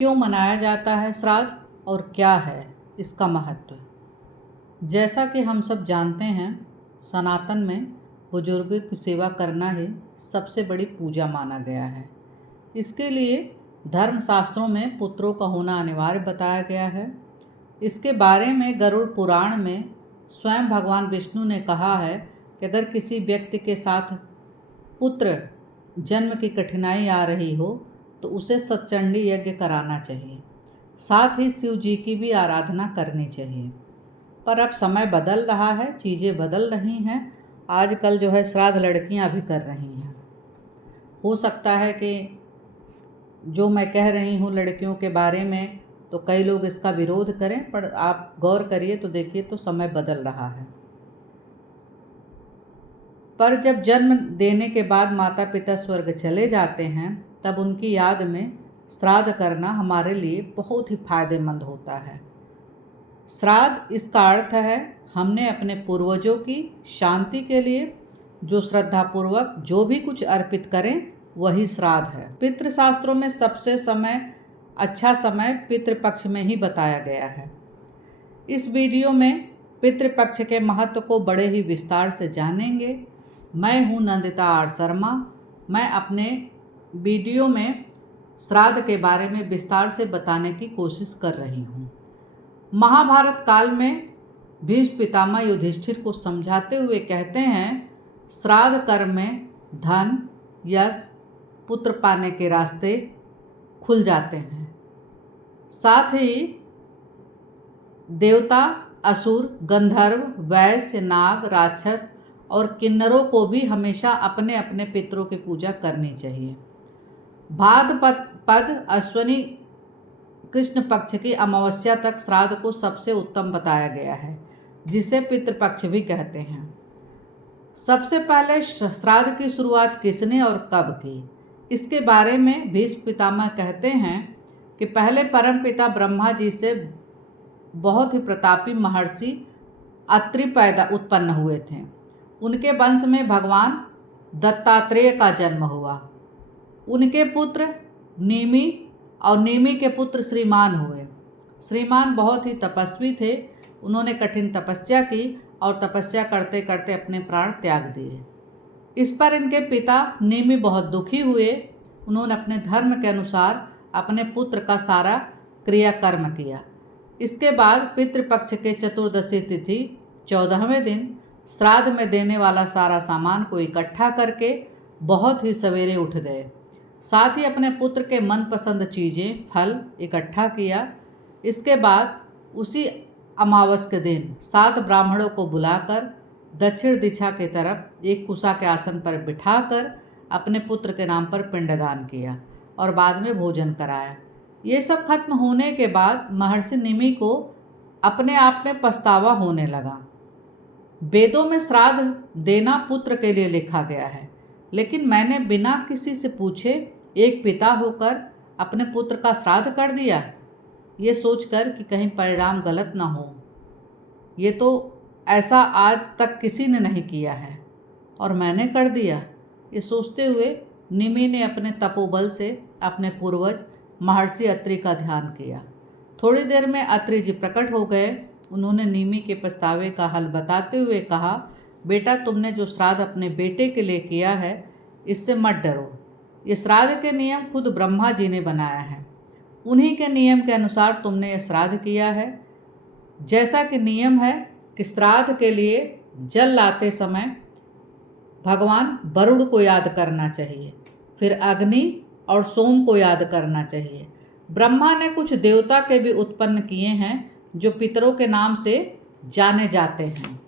क्यों मनाया जाता है श्राद्ध और क्या है इसका महत्व। जैसा कि हम सब जानते हैं, सनातन में बुजुर्गों की सेवा करना ही सबसे बड़ी पूजा माना गया है। इसके लिए धर्मशास्त्रों में पुत्रों का होना अनिवार्य बताया गया है। इसके बारे में गरुड़ पुराण में स्वयं भगवान विष्णु ने कहा है कि अगर किसी व्यक्ति के साथ पुत्र जन्म की कठिनाई आ रही हो तो उसे सतचंडी यज्ञ कराना चाहिए। साथ ही शिव जी की भी आराधना करनी चाहिए। पर अब समय बदल रहा है, चीज़ें बदल रही हैं। आजकल जो है श्राद्ध लड़कियां भी कर रही हैं। हो सकता है कि जो मैं कह रही हूँ लड़कियों के बारे में तो कई लोग इसका विरोध करें, पर आप गौर करिए तो देखिए तो समय बदल रहा है। पर जब जन्म देने के बाद माता पिता स्वर्ग चले जाते हैं तब उनकी याद में श्राद्ध करना हमारे लिए बहुत ही फायदेमंद होता है। श्राद्ध इसका अर्थ है हमने अपने पूर्वजों की शांति के लिए जो श्रद्धापूर्वक जो भी कुछ अर्पित करें वही श्राद्ध है। पितृशास्त्रों में सबसे अच्छा समय पितृपक्ष में ही बताया गया है। इस वीडियो में पितृपक्ष के महत्व को बड़े ही विस्तार से जानेंगे। मैं हूं नंदिता आर शर्मा। मैं अपने वीडियो में श्राद्ध के बारे में विस्तार से बताने की कोशिश कर रही हूं। महाभारत काल में भीष्म पितामह युधिष्ठिर को समझाते हुए कहते हैं, श्राद्ध कर्म में धन, यश, पुत्र पाने के रास्ते खुल जाते हैं। साथ ही देवता, असुर, गंधर्व, वैश्य, नाग, राक्षस और किन्नरों को भी हमेशा अपने अपने पितरों की पूजा करनी चाहिए। भाद्रपद अश्विनी कृष्ण पक्ष की अमावस्या तक श्राद्ध को सबसे उत्तम बताया गया है, जिसे पितृपक्ष भी कहते हैं। सबसे पहले श्राद्ध की शुरुआत किसने और कब की, इसके बारे में भीष्म पितामह कहते हैं कि पहले परमपिता ब्रह्मा जी से बहुत ही प्रतापी महर्षि अत्रि उत्पन्न हुए थे। उनके वंश में भगवान दत्तात्रेय का जन्म हुआ। उनके पुत्र नेमि और नेमि के पुत्र श्रीमान हुए। श्रीमान बहुत ही तपस्वी थे। उन्होंने कठिन तपस्या की और तपस्या करते करते अपने प्राण त्याग दिए। इस पर इनके पिता नेमि बहुत दुखी हुए। उन्होंने अपने धर्म के अनुसार अपने पुत्र का सारा क्रियाकर्म किया। इसके बाद पितृपक्ष के चतुर्दशी तिथि 14वें दिन श्राद्ध में देने वाला सारा सामान को इकट्ठा करके बहुत ही सवेरे उठ गए। साथ ही अपने पुत्र के मनपसंद चीज़ें, फल इकट्ठा किया। इसके बाद उसी अमावस के दिन 7 ब्राह्मणों को बुलाकर दक्षिण दिशा की तरफ एक कुशा के आसन पर बिठाकर अपने पुत्र के नाम पर पिंडदान किया और बाद में भोजन कराया। ये सब खत्म होने के बाद महर्षि निमि को अपने आप में पछतावा होने लगा। वेदों में श्राद्ध देना पुत्र के लिए लिखा गया है, लेकिन मैंने बिना किसी से पूछे एक पिता होकर अपने पुत्र का श्राद्ध कर दिया, ये सोचकर कि कहीं परिणाम गलत ना हो। ये तो ऐसा आज तक किसी ने नहीं किया है और मैंने कर दिया। ये सोचते हुए निमि ने अपने तपोबल से अपने पूर्वज महर्षि अत्रि का ध्यान किया। थोड़ी देर में अत्रि जी प्रकट हो गए। उन्होंने निमि के पछतावे का हल बताते हुए कहा, बेटा तुमने जो श्राद्ध अपने बेटे के लिए किया है इससे मत डरो। ये श्राद्ध के नियम खुद ब्रह्मा जी ने बनाया है। उन्हीं के नियम के अनुसार तुमने ये श्राद्ध किया है। जैसा कि नियम है कि श्राद्ध के लिए जल लाते समय भगवान वरुण को याद करना चाहिए, फिर अग्नि और सोम को याद करना चाहिए। ब्रह्मा ने कुछ देवता के भी उत्पन्न किए हैं जो पितरों के नाम से जाने जाते हैं,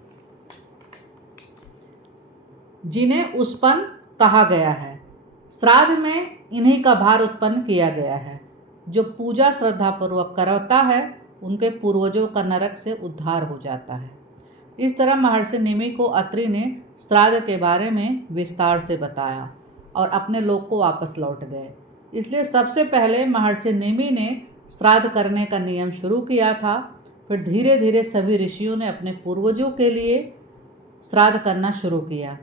जिन्हें उष्पन कहा गया है। श्राद्ध में इन्हीं का भार उत्पन्न किया गया है। जो पूजा श्रद्धापूर्वक करता है उनके पूर्वजों का नरक से उद्धार हो जाता है। इस तरह महर्षि निमि को अत्रि ने श्राद्ध के बारे में विस्तार से बताया और अपने लोक को वापस लौट गए। इसलिए सबसे पहले महर्षि निमि ने श्राद्ध करने का नियम शुरू किया था। फिर धीरे धीरे सभी ऋषियों ने अपने पूर्वजों के लिए श्राद्ध करना शुरू किया।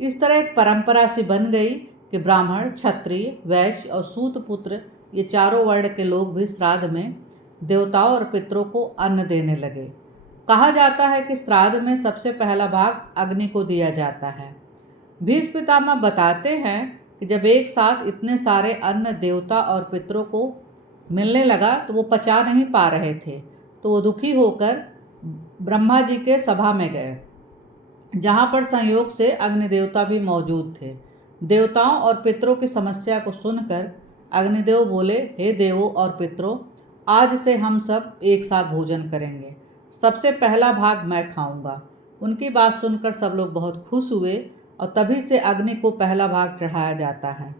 इस तरह एक परंपरा सी बन गई कि ब्राह्मण, क्षत्रिय, वैश्य और सूत पुत्र ये चारों वर्ण के लोग भी श्राद्ध में देवताओं और पितरों को अन्न देने लगे। कहा जाता है कि श्राद्ध में सबसे पहला भाग अग्नि को दिया जाता है। भीष्म पितामह बताते हैं कि जब एक साथ इतने सारे अन्न देवता और पितरों को मिलने लगा तो वो पचा नहीं पा रहे थे, तो वो दुखी होकर ब्रह्मा जी के सभा में गए, जहाँ पर संयोग से अग्नि देवता भी मौजूद थे। देवताओं और पितरों की समस्या को सुनकर अग्निदेव बोले, हे देवों और पितरों, आज से हम सब एक साथ भोजन करेंगे। सबसे पहला भाग मैं खाऊंगा। उनकी बात सुनकर सब लोग बहुत खुश हुए और तभी से अग्नि को पहला भाग चढ़ाया जाता है।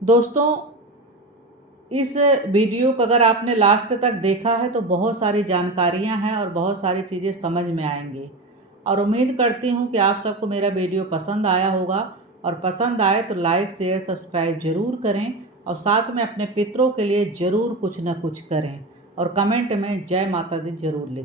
दोस्तों, इस वीडियो को अगर आपने लास्ट तक देखा है तो बहुत सारी जानकारियां हैं और बहुत सारी चीज़ें समझ में आएंगी, और उम्मीद करती हूं कि आप सबको मेरा वीडियो पसंद आया होगा। और पसंद आए तो लाइक शेयर सब्सक्राइब जरूर करें, और साथ में अपने पितरों के लिए ज़रूर कुछ न कुछ करें, और कमेंट में जय माता दी जरूर लिखें।